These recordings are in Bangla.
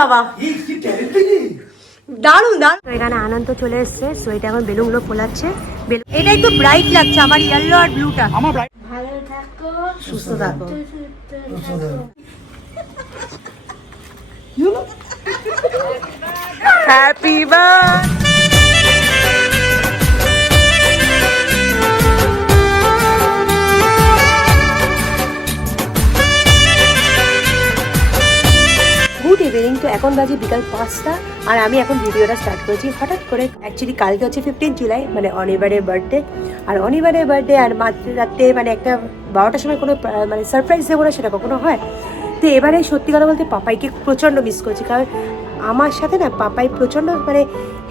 বাবা, দারুন দারুন। এখানে আনন্দ চলে এসছে, সো এটা এখন বেলুনগুলো ফোলাচ্ছে। এটা একটু ব্রাইট লাগছে আমার ইয়েলো আর ব্লুটা। আমার ব্রাইট। ভালো থাকো, সুস্থ থাকো। Happy birthday. Good evening. তো এখন বাজে বিকাল 5টা আর আমি এখন ভিডিওটা স্টার্ট করেছি হঠাৎ করে। অ্যাকচুয়ালি কালকে হচ্ছে 15 জুলাই, মানে অনিবারের বার্থডে। আর অনিবারের বার্থডে আর রাত্রে মানে একটা 12টার সময় কোনো মানে সারপ্রাইজ দেবো না, সেটা কখনো হয়। তো এবারে সত্যি কথা বলতে পাপাইকে প্রচণ্ড মিস করছি, কারণ আমার সাথে না পাপাই প্রচণ্ড মানে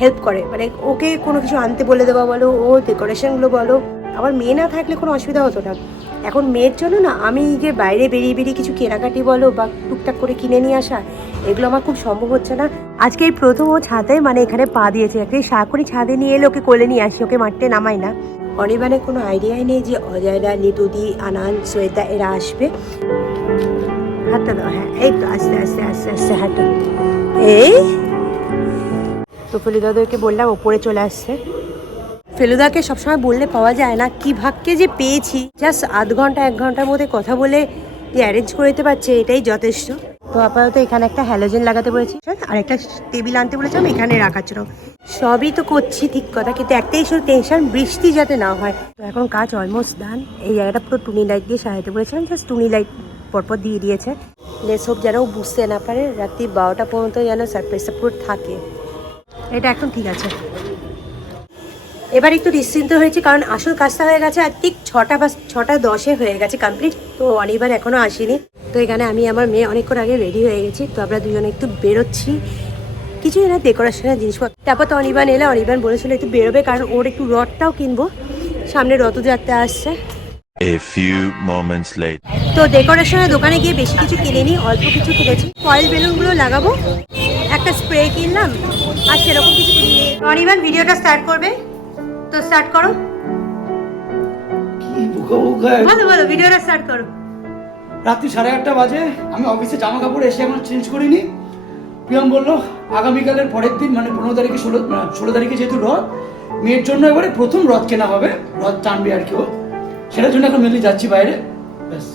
হেল্প করে, মানে ওকে কোনো কিছু আনতে বলে দেওয়া বলো, ও ডেকোরেশনগুলো বলো। আমার মেয়ে না থাকলে কোনো অসুবিধা হতো না। এখন মেয়ের জন্য না আমি যে বাইরে বেরিয়ে কিছু কেনাকাটি বলো বা টুকটাক করে কিনে নিয়ে আসা, এগুলো আমার খুব সম্ভব হচ্ছে না। আজকে এই প্রথম ও ছাদে মানে এখানে পা দিয়েছে। একটা সাকরি ছাদে নিয়ে এলে ওকে কোলে নিয়ে আসি, ওকে মারতে নামাই না। অনিবানের কোনো আইডিয়াই নেই যে অজয়দা, নিতুদি, আনন্দ, শ্বেতা এরা আসবে। হাঁটা দাও, হ্যাঁ এই তো আস্তে আস্তে আস্তে আস্তে হাঁটো। এই তো ফেলুদাদেরকে বললাম ওপরে চলে আসছে। ফেলুদাকে সবসময় বললে পাওয়া যায় না, কি ভাগ্যে যে পেয়েছি। জাস্ট আধ ঘন্টা 1 ঘন্টার মধ্যে কথা বলে যে অ্যারেঞ্জ করে দিতে পারছে, এটাই যথেষ্ট। তো আপাতত এখানে একটা হ্যালোজেন লাগাতে বলেছি আর একটা টেবিল আনতে বলেছিলাম এখানে রাখার জন্য। সবই তো করছি ঠিক কথা, কিন্তু একটাই শুধু টেনশন, বৃষ্টি যাতে না হয়। তো এখন কাজ অলমোস্ট ডান। এই জায়গাটা পুরো টুনি লাইট দিয়ে সাজাতে বলেছিলাম, জাস্ট টুনি লাইট পরপর দিয়ে দিয়েছে। লেসব যেন বুঝতে না পারে, রাত্রি 12টা পর্যন্ত যেন সারপ্রাইজটা পুরো থাকে। এটা এখন ঠিক আছে। এবার একটু নিশ্চিন্ত হয়েছি, কারণ আসল কাজটা হয়ে গেছে আর ঠিক 6:10 হয়ে গেছে কমপ্লিট। তো অনিবার এখনও আসেনি। তো এখানে আমি আমার মেয়ে অনেকক্ষণ আগে রেডি হয়ে গেছি। তো আমরা দুজনে একটু বেরোচ্ছি, কিছু না ডেকোরেশনের জিনিসপত্র। তারপর তো অনিবান এলে, অনিবান বলেছিল একটু বেরোবে, কারণ ওর একটু রথটাও কিনবো, সামনে রথযাত্রা আসছে। A few moments later. তো ডেকোরেশনের দোকানে গিয়ে বেশি কিছু কিনিনি, অল্প কিছু কিনেছি। ফয়েল বেলুনগুলো লাগাবো, একটা স্প্রে কিনলাম, আর সেরকম কিছু কিনি। অনিবান ভিডিওটা স্টার্ট করবে, তো স্টার্ট করো। ভালো ভালো ভিডিওটা স্টার্ট করো। রাত্রি 8:30 বাজে, আমি অফিসে জামা কাপড় এসে এখন চেঞ্জ করিনি। প্রিয়ম বললো আগামীকালের পরের দিন মানে 15 তারিখে 16 তারিখে যেহেতু রথ, মেয়ের জন্য এবারে প্রথম রথ কেনা হবে, রথ টানবে আর কেউ, সেটার জন্য এখন মেনলি যাচ্ছি বাইরে। ব্যাস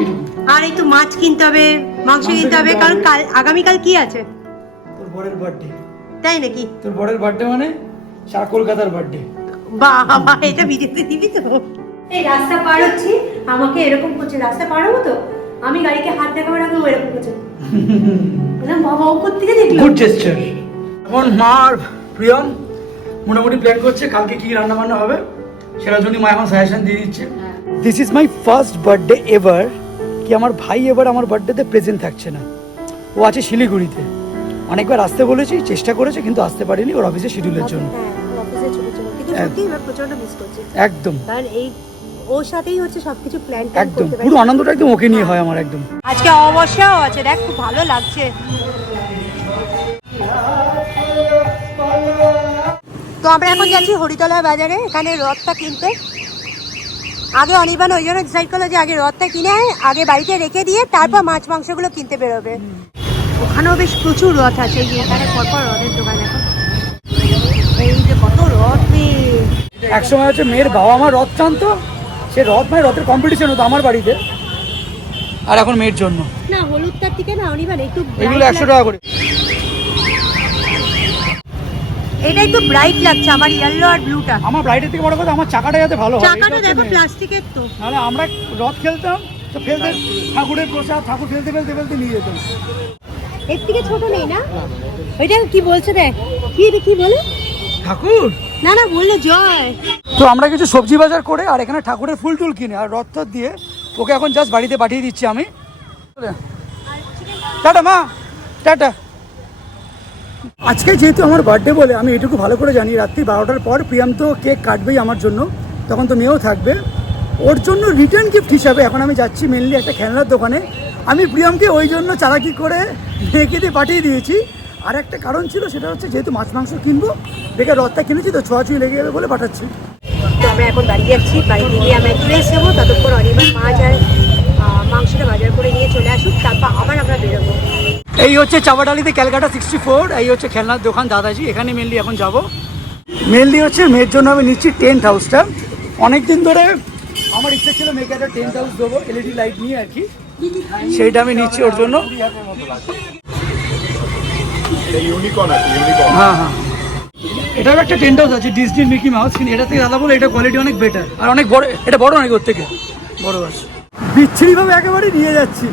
এইটুকু। আর একটু মাছ কিনতে হবে, মাংস কিনতে হবে, কারণ আগামীকাল কি আছে? তোর বরের বার্থডে। তাই নাকি? তোর বরের বার্থডে মানে সারা কলকাতার বার্থডে। বাবা, এটা ভিডিওতে দিবি তো? এই রাস্তা পার হচ্ছি, আমাকে এরকম করছে। রাস্তা পার হবো তো আমি গাড়িকে হাত দেখাবার আগে এরকম করছে। বাবা উপর থেকে দেখলো। Good gesture. এখন মা আর প্রিয়ম মোটামুটি প্ল্যান করছে কালকে কি রান্না বান্না হবে, সেটার জন্য মা এখন সাজেশন দিয়ে দিচ্ছে। This is my first birthday ever কি আমার ভাই এবার আমার বার্থডেতে প্রেজেন্ট থাকছে না। ও আছে শিলিগুড়িতে, অনেকবার আসতে বলেছি, চেষ্টা করেছে কিন্তু আসতে পারেনি ওর অফিসের শিডিউলের জন্য। অফিসে ছোট ছোট কিন্তু সত্যি এবার প্রচন্ড মিস করছি একদম, কারণ এই ওর সাথেই হচ্ছে সবকিছু প্ল্যান একদম পুরো আনন্দটা একদম ওকে নিয়ে হয় আমার একদম। আজকে অবশ্যই আছে, দেখ খুব ভালো লাগছে। তো আমরা এখন যাচ্ছি হরিতলা বাজারে, এখানে রথটা কিনতে। আগে অনিবান ওই জন্য ডিসাইড করলো যে আগে রথটা কিনে আগে বাড়িতে রেখে দিয়ে তারপর মাছ মাংসগুলো কিনতে বেরোবে। ওখানেও বেশ প্রচুর রথ আছে, এই যে এখানে পরপর রথের দোকান। এখন এই যে কত রথ। একসময় হচ্ছে মেয়ের বাবা মা রথ টানতো, সে রথ মানে রথের কম্পিটিশন হতো আমার বাড়িতে, আর এখন মেয়ের জন্য না হলুদটার থেকে না অনিবান একটু এগুলো 100 টাকা করে। এটা একটু ব্রাইট লাগছে আমার ইয়েলো আর ব্লুটা। আমার ব্রাইটের থেকে বড় কথা আমার চাকাটা যাতে ভালো হয়। চাকাটা দেখো প্লাস্টিকের তো, নাহলে আমরা রথ খেলতাম তো ফেলতে ঠাকুরের প্রসাদ, ঠাকুর ফেলতে ফেলতে ফেলতে নিয়ে যেতাম। এর থেকে ছোট নেই না? ওইটা কি বলছে দেখ, কি বলে ঠাকুর? না না বললো জয়। তো আমরা কিছু সবজি বাজার করে আর এখানে ঠাকুরের ফুল টুল কিনে আর রথ দিয়ে ওকে এখন জাস্ট বাড়িতে পাঠিয়ে দিচ্ছি আমি। টাটা মা, টাটা। আজকে যেহেতু আমার বার্থডে বলে আমি এটুকু ভালো করে জানি, রাত্রি 12টার পর প্রিয়াম তো কেক কাটবেই আমার জন্য, তখন তো মেয়েও থাকবে। ওর জন্য রিটার্ন গিফট হিসাবে এখন আমি যাচ্ছি মেনলি একটা খেলনার দোকানে। আমি প্রিয়ামকে ওই জন্য চালাকি করে মেয়েকে দিয়ে পাঠিয়ে দিয়েছি। আর একটা কারণ ছিল, সেটা হচ্ছে যেহেতু মাছ মাংস কিনবো, বেকার রথটা কিনেছি তো ছোঁয়াছুঁই লেগে যাবে বলে পাঠাচ্ছি। তো আমরা এখন বাড়ি যাচ্ছি, বাড়িতে গিয়ে আমরা একটু রেস্ট নেবো, ততক্ষণ অনিবার মাছ আর মাংসটা বাজার করে নিয়ে চলে আসুক, তারপর আবার আমরা বেরোবো। এই হচ্ছে চাপাডালিতে ক্যালকাটা 64, এই হচ্ছে খেলনার দোকান দাদাজি, এখানে মেনলি এখন যাব। মেনলি হচ্ছে মেয়ের জন্য আমি নিচ্ছি টেন্ট হাউসটা। অনেকদিন ধরে আমার ইচ্ছা ছিল মেয়েকে একটা টেন্ট হাউস দেবো এলইডি লাইট নিয়ে আর কি, সেইটা আমি নিচ্ছি ওর জন্য। হ্যাঁ হ্যাঁ, এটাও একটা টেন্ট হাউস আছে ডিজনি মিকি মাউস, কিন্তু এটা থেকে দাদা বলে এটা কোয়ালিটি অনেক বেটার আর অনেক বড়, এটা বড় অনেক ওর থেকে বড় আছে। বিচ্ছিরিভাবে একেবারে নিয়ে যাচ্ছি।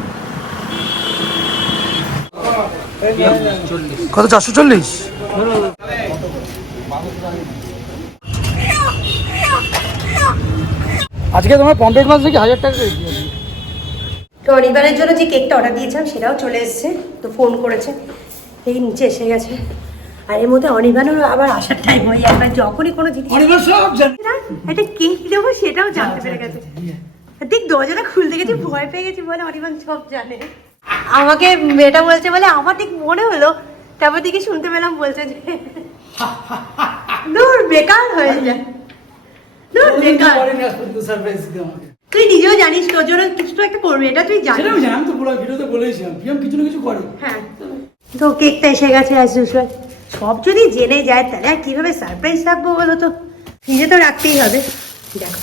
কত 440? আজকে তোমার পম্পেট মাছ থেকে 1000 টাকা করে দিয়েছি। তো অনিবারের জন্য যে কেকটা অর্ডার দিয়েছিলাম সেটাও চলে এসেছে, তো ফোন করেছে, এই নিচে এসে গেছে। আর এর মধ্যে অনিবারেরও আবার আসার টাইম হয়ে যায়, এবার যখনই কোনো জিনিস একটা কেক দেবো সেটাও জানতে পেরে গেছে। দেখ দরজাটা খুলতে গেছি, ভয় পেয়ে গেছি বলে অনিবান সব জানে। আমাকে মেয়েটা বলছে বলে আমার ঠিক মনে হলো, তারপর দিকে শুনতে পেলাম বলছে যে দূর বেকার হয়ে যায়, দূর বেকার। তুই নিজেও জানিস তোর জন্য কিছু তো একটা করবি, এটা তুই জানিস। আমি তো পুরো ভিডিওতে বলেছিলাম প্রিয়ম কিছু না কিছু করে। হ্যাঁ, তো কেকটা এসে গেছে অ্যাজ ইউজুয়াল। সব যদি জেনে যায় তাহলে আর কিভাবে সারপ্রাইজ রাখবো বলো তো, নিজে তো রাখতেই হবে। দেখো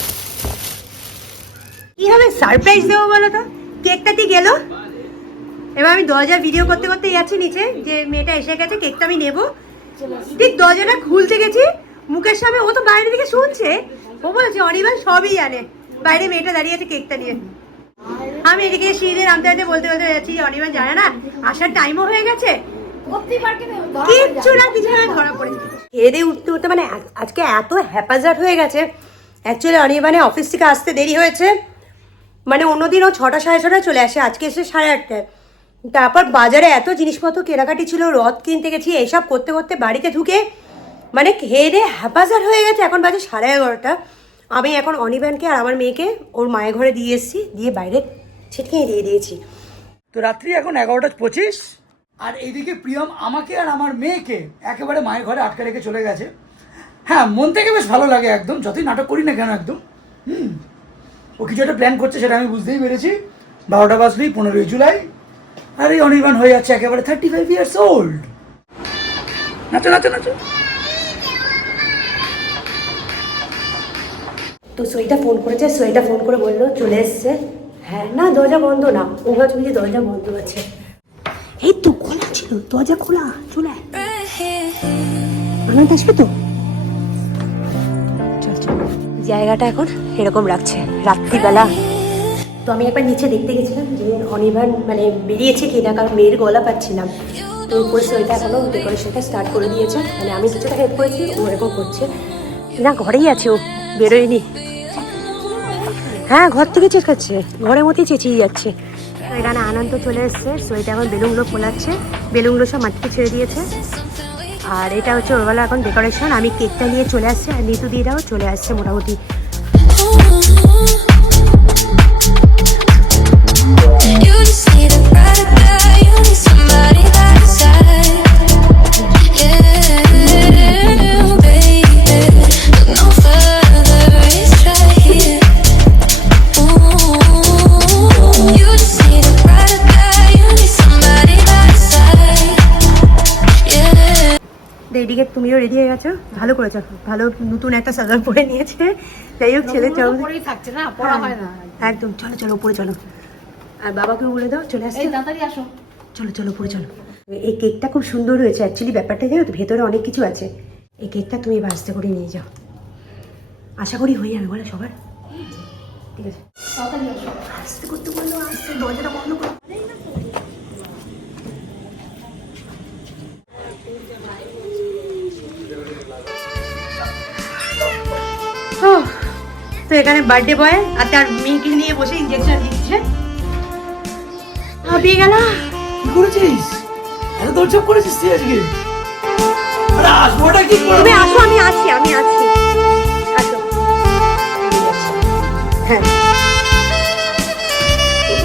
কিভাবে সারপ্রাইজ দেবো বলো তো। কেকটা দিয়ে গেল, এবার আমি দরজা ভিডিও করতে করতে যাচ্ছি নিচে যে মেয়েটা এসে গেছে, কেকটা আমি নেবো। ঠিক দরজাটা খুলতে গেছি, মুখের সামনে, ও তো বাইরে থেকে শুনছে, ও বলছে অনির্বাণ সবই জানে। বাইরে মেয়েটা দাঁড়িয়ে আছে কেকটা নিয়ে, আমি এদিকে সিঁড়ি নামতে নামতে বলতে বলতে যাচ্ছি অনির্বাণ জানে না আসার টাইমও হয়ে গেছে, কিচ্ছু না কিছু ধরা পড়েছে। খেয়ে দিয়ে উঠতে উঠতে মানে আজকে এত হ্যাপাজার্ড হয়ে গেছে। অ্যাকচুয়ালি অনির্বাণের অফিস থেকে আসতে দেরি হয়েছে, মানে অন্যদিন ও 6টা সাড়ে 6টায় চলে আসে, আজকে এসে 8:30টায়। তারপর বাজারে এত জিনিসপত্র কেনাকাটি ছিল, রথ কিনতে গেছি, এইসব করতে করতে বাড়িতে ঢুকে মানে খেয়ে দিয়ে হ্যাপাজার্ড হয়ে গেছে। এখন বাজে 11:30। আমি এখন অনির্বাণকে আর আমার মেয়েকে ওর মায়ের ঘরে দিয়ে এসেছি, দিয়ে বাইরে ছিটকিয়ে দিয়ে দিয়েছি। তো রাত্রি এখন 11:25, আর এইদিকে প্রিয়ম আমাকে আর আমার মেয়েকে একেবারে মায়ের ঘরে আটকে রেখে চলে গেছে। হ্যাঁ, মন থেকে বেশ ভালো লাগে একদম, যতই নাটক করি না কেন একদম। ও কিছু একটা প্ল্যান করছে সেটা আমি বুঝতেই পেরেছি। 12টা বাজলেই 15ই জুলাই, আর এই অনির্বাণ হয়ে যাচ্ছে একেবারে 35 ইয়ার্স ওল্ড। নাচো নাচো নাচো। তো সোয়েটা ফোন করেছে, সোয়েটা ফোন করে বললো চলে এসছে। হ্যাঁ না, দরজা বন্ধ না, ও ভাবছে যে দরজা বন্ধ আছে। এই তো খোলা ছিল, দরজা খোলা, চলে আনন্দ আসবে তো। জায়গাটা এখন এরকম লাগছে রাত্রিবেলা। তো আমি একবার নিচে দেখতে গেছিলাম যে অনির্বাণ মানে বেরিয়েছে কিনা, কারণ মেয়ের গলা পাচ্ছিলাম। তো উপর সোয়েটা এখনো ডেকোরেশনটা স্টার্ট করে দিয়েছে, মানে আমি কিছুটা হেল্প করেছি, ও এরকম করছে না। ঘরেই আছে, ও বেরোয়নি। হ্যাঁ, ঘর থেকে চেঁচাচ্ছে, ঘরের মধ্যেই চেঁচিয়ে যাচ্ছে। এখানে আনন্দ চলে এসছে, সোয়েটা এখন বেলুনগুলো ফোলাচ্ছে, বেলুনগুলো সব মাটিতে ছেড়ে দিয়েছে। আর এটা হচ্ছে ওরবেলা এখন ডেকোরেশন। আমি কেকটা নিয়ে চলে আসছি, আর নিতু দিদাও চলে আসছে মোটামুটি। এদিকে তুমিও রেডি হয়ে গেছো, ভালো করেছো, ভালো নতুন একটা সালোয়ার পরে নিয়েছে। যাই হোক, ছেলে চলো থাকছে না, পড়া হয় না একদম। চলো চলো উপরে চলো, আর বাবাকেও বলে দাও চলে আসছে। তাড়াতাড়ি আসো, চলো চলো উপরে চলো। এই কেকটা খুব সুন্দর হয়েছে অ্যাকচুয়ালি। ব্যাপারটা জানো তো, ভেতরে অনেক কিছু আছে। এই কেকটা তুমি এবার আস্তে করে নিয়ে যাও, আশা করি হয়ে যাবে বলে সবার। ঠিক আছে, তাড়াতাড়ি আসো। আস্তে করতে বললো, আস্তে, দরজাটা বন্ধ করো। তো এখানে বার্থডে বয় আর তার মেয়েকে নিয়ে বসে ইঞ্জেকশন দিচ্ছে। পেয়ে গেল। কি করেছিস? এত দৌড়ঝাঁপ করেছিস তুই আজকে? আরে আসবোটা কি করে? তুমি আসো, আমি আছি, আমি আছি, আসো। হ্যাঁ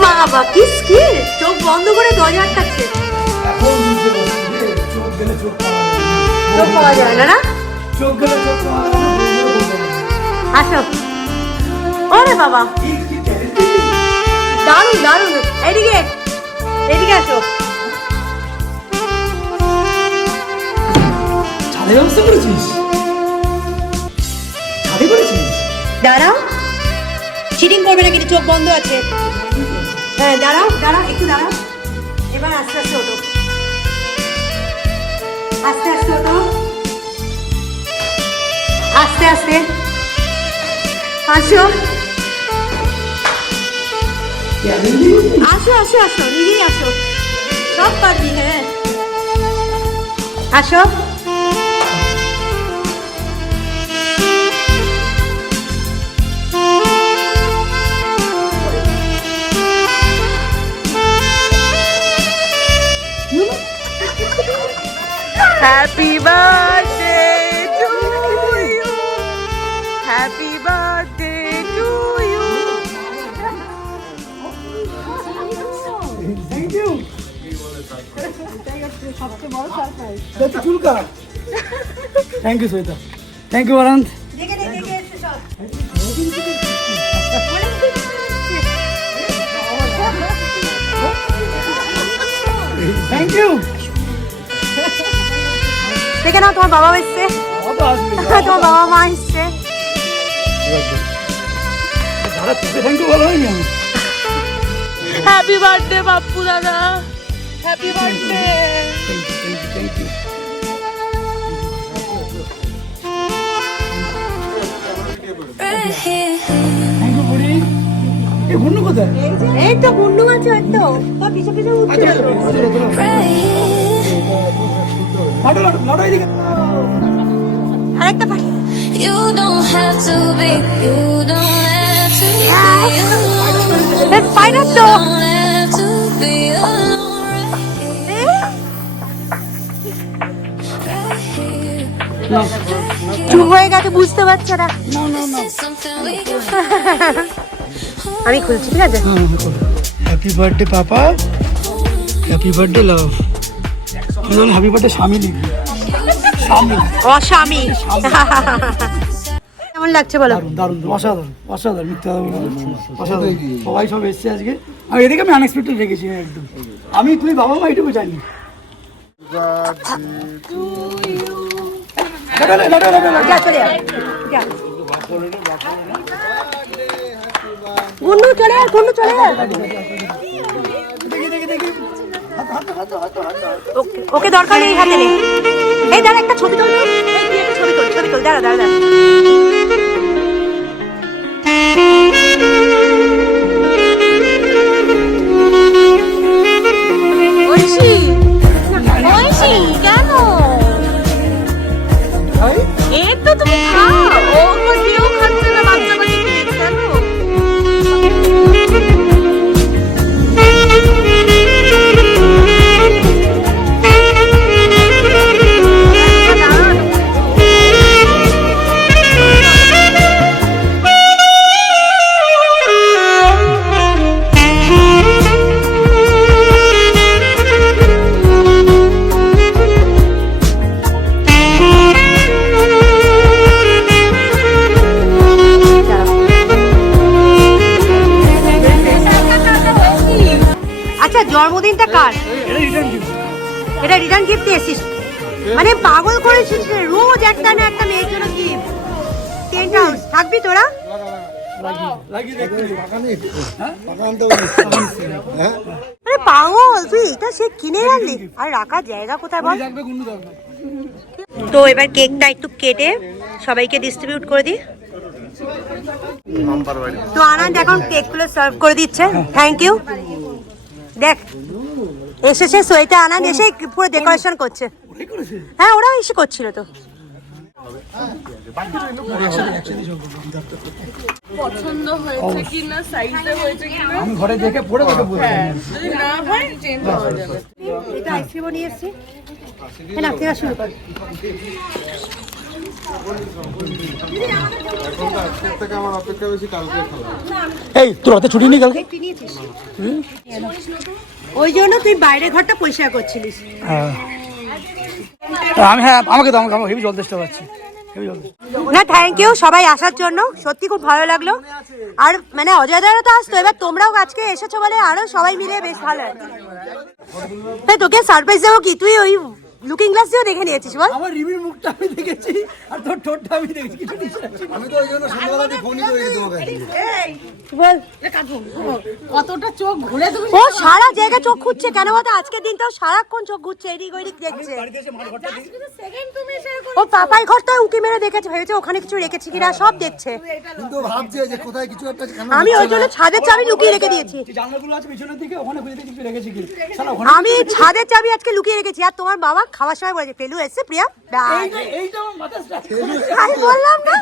বাবা, কি স্কিল! চোখ বন্ধ করে দরজা আটকাচ্ছে। এখন বুঝতে পারছি রে, চোখ গেলে চোখ চোখ পাওয়া যায় না, না? চোখ গেলে চোখ পাওয়া যায় না। আসো। ওরে বাবা, দারুণ দারুণ। এদিকে এদিকে আসো। ছাদে ব্যবস্থা করেছিস? ছাদে করেছিস? দাঁড়াও, চিটিং করবে না কিন্তু, চোখ বন্ধ আছে। হ্যাঁ দাঁড়াও দাঁড়াও, একটু দাঁড়াও। এবার আস্তে আস্তে ওঠো, আস্তে আস্তে ওঠো, আস্তে আস্তে আসো আসো আসো আসো, নিজেই আসো, সব পারবি। হ্যাঁ আসো। Happy birthday to you. Happy birthday to you. Thank you. চুলকা। Thank you Shweta, thank you Anand. দেখে দেখে দেখে এসো সব। Thank you. দেখে নাও, তোমার বাবা এসছে, কত আসবে? তোমার বাবা মা এসছে। দাদা তোকে থ্যাংক ইউ বলা হয়নি আমি। Happy birthday, Pappu Dada. Happy birthday. Thank you. Thank you বুড়ি। এ গুন্নু কোথায়? এই তো গুন্ডু আছে, ওই তো তোর পিছে পিছে উঠছে। হাঁটো হাঁটো হাঁটো এদিকে। আরেকটা পাঠি। You don't have to be, you don't have to be, you পাই না তো। don't have to be alone right here. চুপ হয়ে গেছে, বুঝতে পারছে না। Something we can আমি খুলছি, ঠিক আছে? হ্যাপি বার্থডে পাপা, হ্যাপি বার্থডে লাভ। হ্যাপি বার্থডে স্বামী লিখবি। স্বামী। অস্বামী। কেমন লাগছে বলো? দারুণ দারুণ, অসাধারণ অসাধারণ, মিথ্যা কথা বলবো না। অসাধারণ, সবাই সব এসছে আজকে। আর এদিকে আমি আনএক্সপেক্টেড রেখেছি একদম। আমি তুমি বাবা মা এটুকু জানি। যা চলে যা, যা। গুন্ডু চলে আয়, গুন্ডু চলে আয়। ওকে দরকার নেই, হাতে নেই। এই দাঁড়া, একটা ছবি তোল তো। এই তুই একটা ছবি তোল, ছবি তোল, দাঁড়া দাঁড়া দাঁড়া। ঐশী, ঐশী, কেন? এই তো তুমি খাও। ও কেউ খাচ্ছে না, বাচ্চা বাচ্চা কেন? আচ্ছা, জন্মদিনটা কার? এটা রিটার্ন গিফট এসেছিস? মানে পাগল করেছিস রে, রোজ একটা না একটা মেয়ের জন্য গিফট। টেন্ট হাউস থাকবি তোরা? আরে পাগল তুই, এটা সে কিনে আনলি, আর রাখার জায়গা কোথায় বল? তো এবার কেকটা একটু কেটে সবাইকে ডিস্ট্রিবিউট করে দিই। তো আনন্দ এখন কেকগুলো সার্ভ করে দিচ্ছে। Thank you. দেখ এসেছে সোয়েটা, আনন্দ এসে পুরো ডেকোরেশন করছে। হ্যাঁ ওরা এসে করছিল তো। পছন্দ হয়েছে কিনা, সাইজে হয়েছে কিনা, আমি ঘরে দেখে পড়ে তোকে বলবো। যদি না হয় চেঞ্জ হয়ে যাবে। এটা আইসক্রিমও নিয়ে এসেছি। হ্যাঁ না, তেরা শুরু কর। এই তোর হাতে ছুটি নেই কালকে? তুই নিয়েছিস? ওই জন্য তুই বাইরের ঘরটা পরিষ্কার করছিলিস। হ্যাঁ আমি, হ্যাঁ আমাকে তো, আমাকে হেভি জল তেষ্টা পাচ্ছি, হেভি জল তেষ্টা। না থ্যাংক ইউ সবাই আসার জন্য, সত্যি খুব ভালো লাগলো। আর মানে অজয়দারও তো আসতো, এবার তোমরাও আজকে এসেছো বলে আরো সবাই মিলে বেশ ভালো। হ্যাঁ তোকে সারপ্রাইজ দেবো কি, তুই ওই লুকিং গ্লাস দিয়েও দেখে নিয়েছিস বল? আমার রিমির মুখটা আমি দেখেছি আর তোর ঠোঁটটা আমি দেখেছি, কিছু ডিস্ট্রাকশন। আমি তো ওই জন্য সন্ধ্যাবেলাতে ফোনই করে তোমাকে বল। কতটা চোখ ঘুরে তুমি ও সারা জায়গায় চোখ খুঁজছে কেন বলতো? আজকের দিনটাও সারাক্ষণ চোখ ঘুরছে, এদিক ওইদিক দেখছে। বাড়িতে এসে মার ঘরটা দেখি। ও পাপাই ঘরটা উকি মেরে দেখেছে, ভেবেছে ওখানে কিছু রেখেছি কিনা, সব দেখছে। কিন্তু ভাবছে যে কোথায় কিছু একটা কেন আমি ওই জন্য ছাদের চাবি লুকিয়ে রেখে দিয়েছি। যে জানলাগুলো আছে পিছনের দিকে ওখানে খুঁজে দেখি কিছু রেখেছি কি শালা ওখানে। আমি ছাদের চাবি আজকে লুকিয়ে রেখেছি। আর তোমার বাবা খাওয়ার সময় বলেছে পেলু এসছে প্রিয়া বাই। এইটা আমার মাথা স্টার্ট। আমি বললাম না।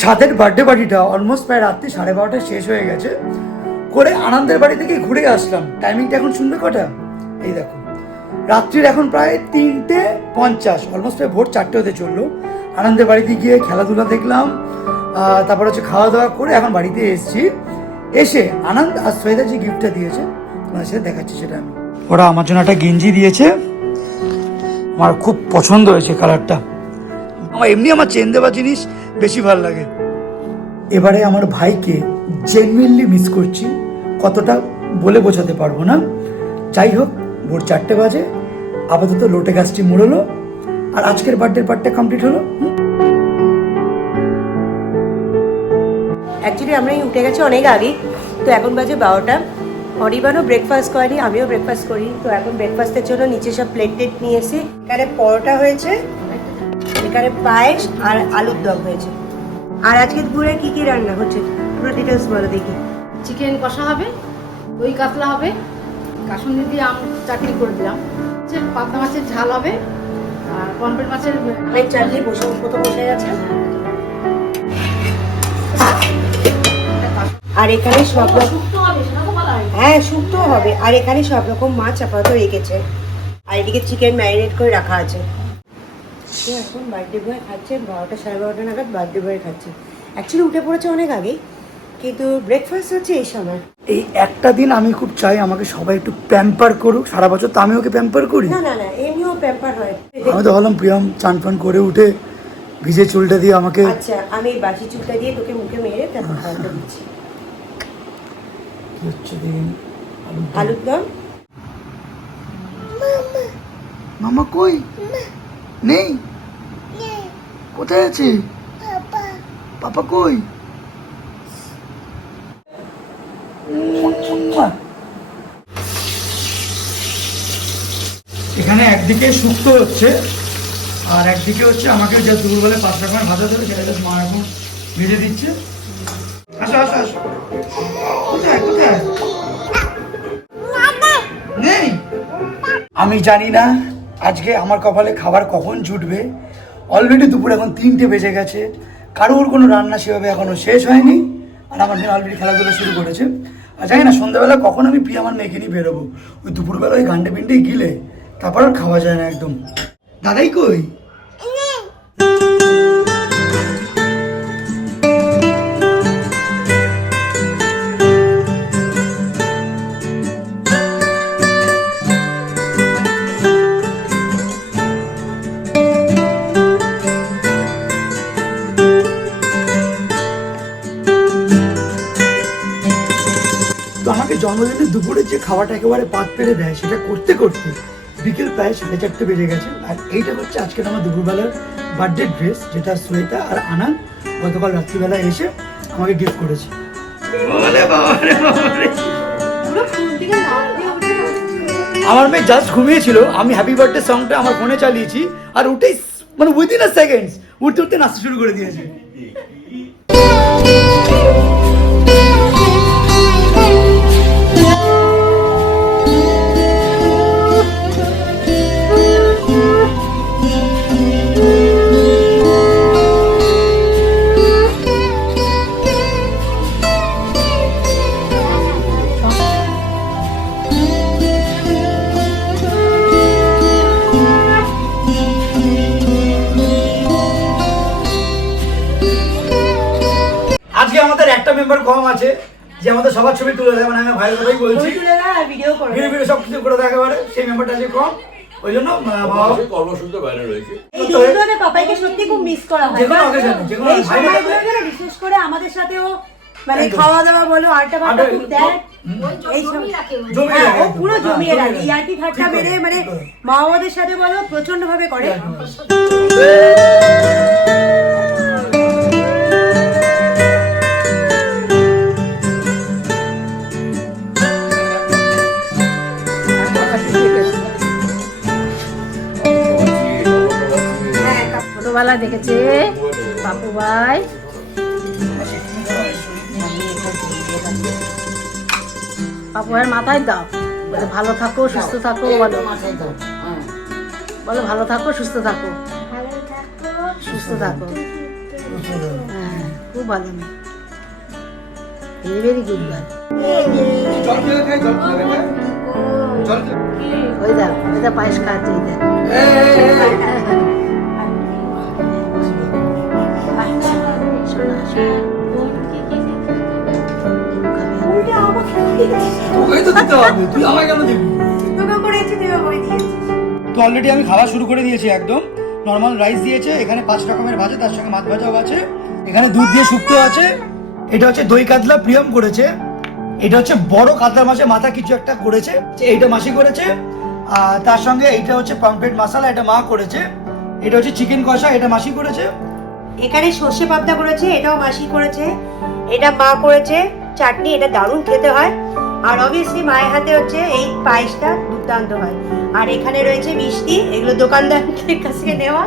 ছাদের বার্থডে পার্টিটা অলমোস্ট প্রায় রাত্রি 12:30 শেষ হয়ে গেছে করে আনন্দের বাড়ি থেকে ঘুরে আসলাম। টাইমিংটা এখন শুনবে কটা? এই দেখো, রাত্রির এখন প্রায় 3:50, অলমোস্ট প্রায় ভোর 4টে হতে চললো। আনন্দের বাড়িতে গিয়ে খেলাধুলা দেখলাম, তারপর হচ্ছে খাওয়া দাওয়া করে এখন বাড়িতে এসেছি। এসে আনন্দ আর শ্বেতা যে গিফটটা দিয়েছে তোমার সাথে দেখাচ্ছি সেটা আমি। ওরা আমার জন্য একটা গেঞ্জি দিয়েছে, আমার খুব পছন্দ হয়েছে কালারটা। আমার চেন দেওয়া জিনিস বেশি ভালো লাগে। এবারে আমার ভাইকে জেনুইনলি মিস করছি, কতটা বলে বোঝাতে পারবো না। যাই হোক, ভোর 4টে বাজে, আপাতত লোটে গাছটি মুড়লো আর আজকের বার্থডে পার্টটা কমপ্লিট হলো। অ্যাকচুয়ালি আমরা উঠে গেছি অনেক আগে, তো এখন বাজে 12টা। অরিবানও ব্রেকফাস্ট করেনি, আমিও ব্রেকফাস্ট করি। তো এখন ব্রেকফাস্টের জন্য নিচে সব প্লেট টেট নিয়ে এসে, এখানে পরোটা হয়েছে, এখানে পায়েস আর আলুর দম হয়েছে। আর আজকে দুপুরে কি কি রান্না হচ্ছে পুরো ডিটেলস বলো দেখি। চিকেন কষা হবে, দই কাতলা হবে, কাসুন্দি দিয়ে আম চাটনি করে দিলাম, পাতলা মাছের ঝাল হবে, আর পমফ্রেট মাছের অনেক চাটনি বসে গেছে। আর এখানে সব রকম, শুক্তো হবে, সেটা তো বলা হয়। হ্যাঁ শুক্তো হবে। আর এখানে সব রকম মাছ আপাতত রেখেছে, আর এদিকে চিকেন ম্যারিনেট করে রাখা আছে। এখন বার্থডে বয় খাচ্ছে 12টা 12:30 নাগাদ বার্থডে বয় খাচ্ছে। অ্যাকচুয়ালি উঠে পড়েছে অনেক আগে, কিন্তু ব্রেকফাস্ট হচ্ছে এই সময়। এই একটা দিন আমি খুব চাই আমাকে সবাই একটু প্যাম্পার করুক। সারা বছর তো আমি ওকে প্যাম্পার করি। না না না, এমনিও প্যাম্পার হয়। আমি তো ভাবলাম প্রিয়াম চান ফান করে উঠে ভিজে চুলটা দিয়ে আমাকে। আচ্ছা, আমি বাসি চুলটা দিয়ে তোকে মুখে মেরে তারপর খাওয়াতে দিচ্ছি। কি হচ্ছে দিন আলুর দম। মামা কই? নেই? কোথায় আছে পাপা? কই? এখানে একদিকে শুক্তো হচ্ছে আর একদিকে হচ্ছে আমাকে যা দুপুরবেলায় 5 রকমের ভাজা দেবে সেটা মা এখন ভেজে দিচ্ছে। আসো আসো আসো। কোথায় কোথায়? নেই? আমি জানি না আজকে আমার কপালে খাবার কখন জুটবে। অলরেডি দুপুর এখন 3টে বেজে গেছে, কারোর কোনো রান্না সেভাবে এখনো শেষ হয়নি, আর আমার মেয়ে অলরেডি খেলাধুলা শুরু করেছে। আর জানি না সন্ধ্যাবেলা কখন আমি প্রিয়া আমার মেয়েকে নিয়ে বেরোবো। ওই দুপুরবেলা ওই গান্ডে পিন্ডে গিলে তারপর আর খাওয়া যায় না একদম। দাদাই কই? তো আমাকে জন্মদিনে দুপুরে যে খাওয়াটা একেবারে পাত পেরে দেয় সেটা করতে করতে বিকেল প্রায় 4:30 বেজে গেছে। আর এইটা হচ্ছে আজকের আমার দুপুরবেলার বার্থডে ড্রেস, যেটা শ্বেতা আর আনন্দ গতকাল রাত্রিবেলা এসে আমাকে গিফট করেছে। আমার মেয়ে জাস্ট ঘুমিয়েছিল, আমি হ্যাপি বার্থডে সংটা আমার ফোনে চালিয়েছি আর উঠেই মানে উইদিন আ সেকেন্ডস উঠতে উঠতে নাচতে শুরু করে দিয়েছে। আজকে আমাদের একটা মেম্বার কম আছে যে আমাদের সবার ছবি তুলে দেয়, মানে আমি ভাইয়ের কথাই বলছি, ভিডিও করে ভিডিও সব কিছু করে দেয় একেবারে। সেই মেম্বারটা আছে কম, ওই জন্য কর্মসূত্রে বাইরে রয়েছে। এই দিনগুলোতে পাপাইকে সত্যি খুব মিস করা হয়। যেকোনো occasion, যেকোনো এই সময়গুলোতে বিশেষ করে আমাদের সাথেও মানে একদম। খাওয়া দাওয়া বলো আড্ডা ফাড্ডা আড্ডা- খুব দেয় এই সব জমিয়ে হ্যাঁ, ও রাখে। পুরো জমিয়ে রাখে ইয়ার্কি ঠাট্টা ঠিক মেরে করে, মানে ঠিক করে। মা বাবাদের সাথে বলো প্রচন্ড ভাবে করে হ্যাঁ, ছোটবেলা দেখেছে বাপু ভাই বাপু ভাইয়ের মাথায় দাও বলে ভালো থাকো সুস্থ থাকো বলো বলো ভালো থাকো সুস্থ থাকো সুস্থ থাকো হ্যাঁ খুব ভালো মেয়ে ভেরি গুড গার্ল জল খেয়ে খাই, জল খেয়ে খাই। জল খেয়ে- ওই দেখ পায়েস খাচ্ছে এই দেখ এই, এই, এই, এই। শোনা শোনা উল্টে আমাকে দিয়ে দিস। তোকেই তো দিতে হবে, তুই আমায় কেন দিবি? তোকে করেছি তুই করে দিয়েছিস তো অলরেডি আমি খাওয়া শুরু করে দিয়েছি একদম নর্মাল রাইস দিয়েছে এখানে 5 রকমের ভাজা তার সঙ্গে মাছ ভাজাও আছে এখানে দুধ দিয়ে শুক্তো আছে এটা হচ্ছে দই কাতলা প্রিয়ম করেছে এটা হচ্ছে বড় কাতলা মাছের মাথা কিছু একটা করেছে এইটা মাসি করেছে আর তার সঙ্গে এইটা হচ্ছে পমফ্রেট মশলা এটা মা করেছে এটা হচ্ছে চিকেন কষা এটা মাসি করেছে এখানে সর্ষে পাবদা করেছে এটাও মাসি করেছে এটা মা করেছে চাটনি এটা দারুণ খেতে হয় আর অবভিয়াসলি মায়ের হাতে হচ্ছে এই পায়েসটা দুর্দান্ত হয় আর এখানে রয়েছে মিষ্টি এগুলো দোকানদারের কাছ থেকে নেওয়া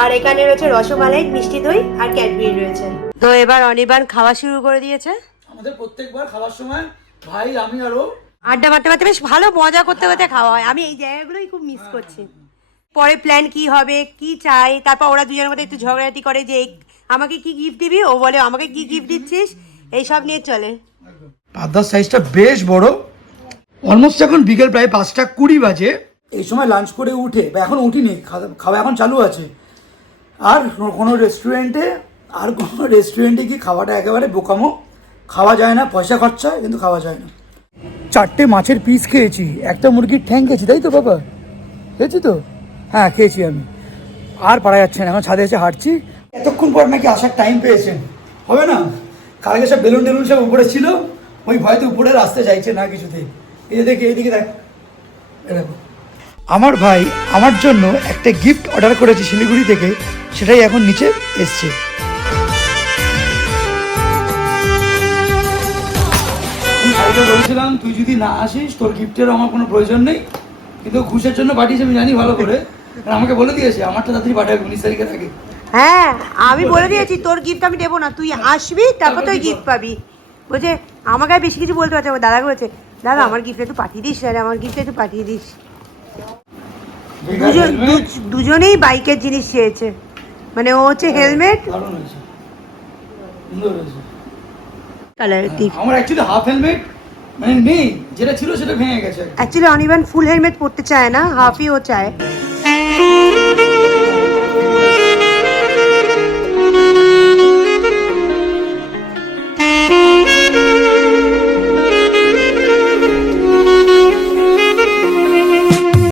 আর এখানে রয়েছে রসমালাই মিষ্টি দই আর ক্যাডবেরি রয়েছে তো এবার অনির্বাণ খাওয়া শুরু করে দিয়েছে আমাদের প্রত্যেকবার খাওয়ার সময় ভাই আমি আরো আড্ডা মারতে মারতে বেশ ভালো মজা করতে করতে খাওয়া হয় আমি এই জায়গাগুলোই খুব মিস করছি পরে প্ল্যান কি হবে কি চাই তারপর ওরা দুজনের মধ্যে একটু ঝগড়াঝাটি করে যে আমাকে কি গিফট দিবি ও বলে আমাকে কি গিফট দিচ্ছিস এইসব নিয়ে চলে পাবদার সাইজটা বেশ বড় অলমোস্ট এখন বিকেল প্রায় 5:20 বাজে এই সময় লাঞ্চ করে উঠে বা এখন উঠিনি খাওয়া এখন চালু আছে আর কোনো রেস্টুরেন্টে কি খাওয়াটা একেবারে বোকামো খাওয়া যায় না পয়সা খরচা কিন্তু খাওয়া যায় না 4টে মাছের পিস খেয়েছি একটা মুরগির ঠ্যাং খেয়েছি তাই তো বাবা খেয়েছি তো হ্যাঁ খেয়েছি আমি আর পারা যাচ্ছে না এখন ছাদে এসে হাঁটছি এতক্ষণ পর নাকি আসার টাইম পেয়েছেন হবে না কালকে সব বেলুন টেলুন সব উপরে ছিল ওই ভয়তে উপরে আসতে চাইছে না কিছুতেই এই দেখি এইদিকে দেখ এ দেখো আমার ভাই আমার জন্য একটা গিফট অর্ডার করেছে শিলিগুড়ি থেকে সেটাই এখন নিচে এসছে আমি বলছিলাম তুই যদি না আসিস তোর গিফটের আমার কোনো প্রয়োজন নেই কিন্তু ঘুষের জন্য পাঠিয়েছে আমি জানি ভালো করে আর আমাকে বলে দিয়েছে আমারটা তাড়াতাড়ি পাঠাবে 19 তারিখে থাকে হ্যাঁ আমি বলে দিয়েছি তোর গিফট আমি দেবো না তুই আসবি তারপর তুই গিফট পাবি বলছে আমাকে আর বেশি কিছু বলতে পারছে না দাদাকে বলছে দাদা আমার গিফট একটু পাঠিয়ে দিস দাদা আমার গিফট একটু পাঠিয়ে দিস দুজনেই বাইকের জিনিস চেয়েছে মানে ও হচ্ছে হেলমেট দারুণ হয়েছে সুন্দর হয়েছে কালারের টিপ আমার অ্যাকচুয়ালি হাফ হেলমেট মানে নেই যেটা ছিল সেটা ভেঙে গেছে অ্যাকচুয়ালি অনির্বাণ ফুল হেলমেট পরতে চায় না হাফই ও চায়